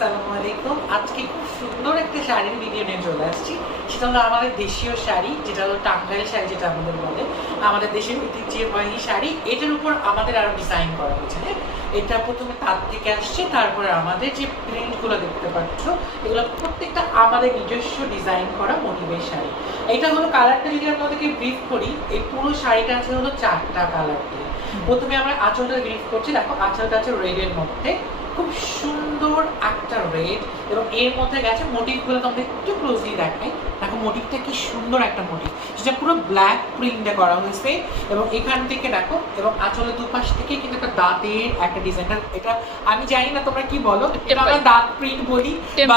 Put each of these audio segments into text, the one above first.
আসসালামু আলাইকুম। আজকে খুব সুন্দর একটা শাড়ির ভিডিও নিয়ে চলে আসছি। সেটা হলো আমাদের দেশীয় শাড়ি, যেটা হলো টাঙ্গাইল শাড়ি, যেটা আমাদের বলে আমাদের দেশের ঐতিহ্যবাহী শাড়ি। এটার উপর আমাদের আরো ডিজাইন করা হয়েছে। হ্যাঁ, এটা প্রথমে তাঁত থেকে আসছে, তারপরে আমাদের যে প্রিন্টগুলো দেখতে পাচ্ছ এগুলো প্রত্যেকটা আমাদের নিজস্ব ডিজাইন করা মোটিভের শাড়ি। এটা হলো কালারটা যদি আপনাদেরকে ব্রিফ করি, এই পুরো শাড়িটা আছে হলো 4টা কালার দিয়ে। প্রথমে আমরা আঁচলটা ব্রিফ করছি। দেখো আঁচলটা আছে রেডের মধ্যে, খুব সুন্দর একটা রেড, এবং এর মধ্যে গেছে মোটিভগুলো তোমাদের একটু ক্লোজলি দেখাই। দেখো মোটিভটা কি সুন্দর একটা মোটিভ, সেটা পুরো ব্ল্যাক প্রিন্টে করা হয়েছে। এবং এখান থেকে দেখো, এবং আঁচলের দুপাশ থেকে কিন্তু একটা দাঁতের একটা ডিজাইন। এটা আমি জানি না তোমরা কি বলো, এটা আমরা দাঁত প্রিন্ট বলি, বা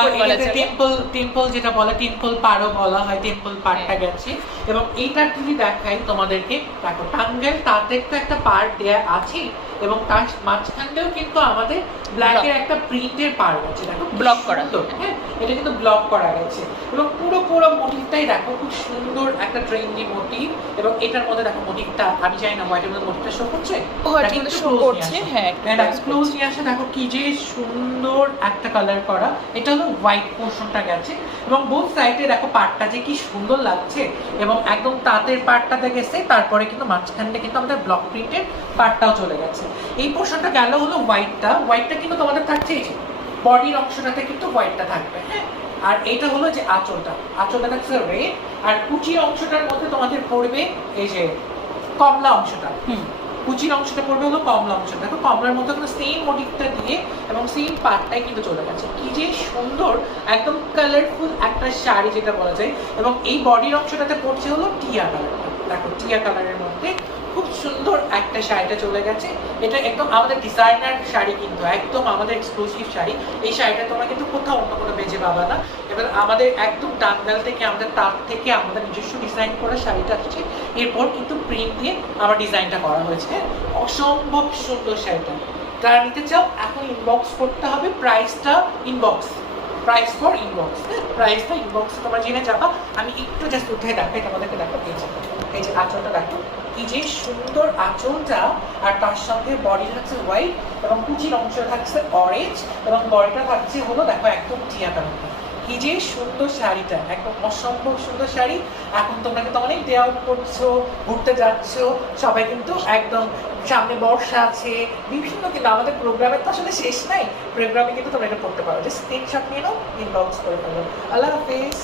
টেম্পল যেটা বলে, টেম্পল পাড়ও বলা হয়, টেম্পল পাড়টা গেছে। এবং এইটা যদি দেখাই তোমাদেরকে, দেখো টাঙ্গাইল তাঁতের তো একটা পার্ট দেয়া আছে, এবং তার মাঝখানটাও কিন্তু আমাদের ব্ল্যাকের একটা প্রিন্টের পার্ট আছে। দেখো ব্লক করা, হ্যাঁ, এটা কিন্তু ব্লক করা গেছে। এবং পুরো মোটিভটাই দেখো খুব সুন্দর একটা ট্রেন্ডি মোটিভ। এবং এটার মধ্যে দেখো মোটিভটা, আমি জানি না হোয়াইটের মধ্যে মোটিভটা শো করছে, শো করছে। হ্যাঁ, ক্লোজ নিয়ে আসে। দেখো কি যে সুন্দর একটা কালার করা। এটা হলো হোয়াইট পোর্শনটা গেছে, এবং বোথ সাইডে দেখো পার্টটা যে কি সুন্দর লাগছে। এবং একদম তাঁতের পার্টটাতে গেছে, তারপরে কিন্তু মাঝখানে কিন্তু আমাদের ব্লক প্রিন্টের পার্টটাও চলে গেছে। এই পোর্শনটা গেল হলো হোয়াইটটা কিন্তু তোমাদের থাকছে বডির অংশটাতে কিন্তু হোয়াইটটা থাকবে। হ্যাঁ, আর এটা হলো যে আঁচলটা থাকছে রেড, আর কুচির অংশটার মধ্যে তোমাদের পড়বে এই যে কমলা অংশটা। কুচির অংশটা পড়বে হলো কমলা অংশটা। দেখো কমলার মধ্যে কিন্তু সেম মোটিভটা দিয়ে এবং সেম পার্টটাই কিন্তু চলে গেছে। কি যে সুন্দর, একদম কালারফুল একটা শাড়ি যেটা বলা যায়। এবং এই বডির অংশটাতে পড়ছে হলো টিয়া কালারটা। দেখো টিয়া কালারের মধ্যে খুব সুন্দর একটা শাড়িটা চলে গেছে। এটা একদম আমাদের ডিজাইনার শাড়ি, কিন্তু একদম আমাদের এক্সক্লুসিভ শাড়ি। এই শাড়িটা তোমরা কিন্তু কোথাও অন্য কোনো বেজে পাবা না। এবার আমাদের একদম টাঙ্গাইল থেকে, আমাদের তাঁত থেকে আমাদের নিজস্ব ডিজাইন করা শাড়িটা আসছে। এরপর কিন্তু প্রিন্ট দিয়ে আমার ডিজাইনটা করা হয়েছে। অসম্ভব সুন্দর শাড়িটা। যারা নিতে চাও এখন ইনবক্স করতে হবে। প্রাইসটা ইনবক্স, প্রাইস ফর ইনবক্স। প্রাইসটা ইনবক্সে তোমরা জেনে যাবা। আমি একটু জাস্ট উঠে দেখাই তোমাদেরকে। দেখো এই যে আঁচলটা দেখো কি যে সুন্দর আঁচলটা, আর তার সঙ্গে বডি থাকছে হোয়াইট, এবং কুচির অংশ থাকছে অরেঞ্জ, এবং বডিটা থাকছে হলো দেখো একদম টিয়া কালার। কি যে সুন্দর শাড়িটা, একদম অসম্ভব সুন্দর শাড়ি। এখন তোমরা কিন্তু অনেক ডে আউট করছো, ঘুরতে যাচ্ছ, সবাই কিন্তু একদম সামনে বর্ষা আছে, বিভিন্ন কিন্তু আমাদের প্রোগ্রামের তো আসলে শেষ নাই। প্রোগ্রামে কিন্তু তোমরা এটা পড়তে পারো। যে স্ক্রিনশট নিয়ে নাও, ইনবক্স করে ফেলো। আল্লাহ হাফেজ।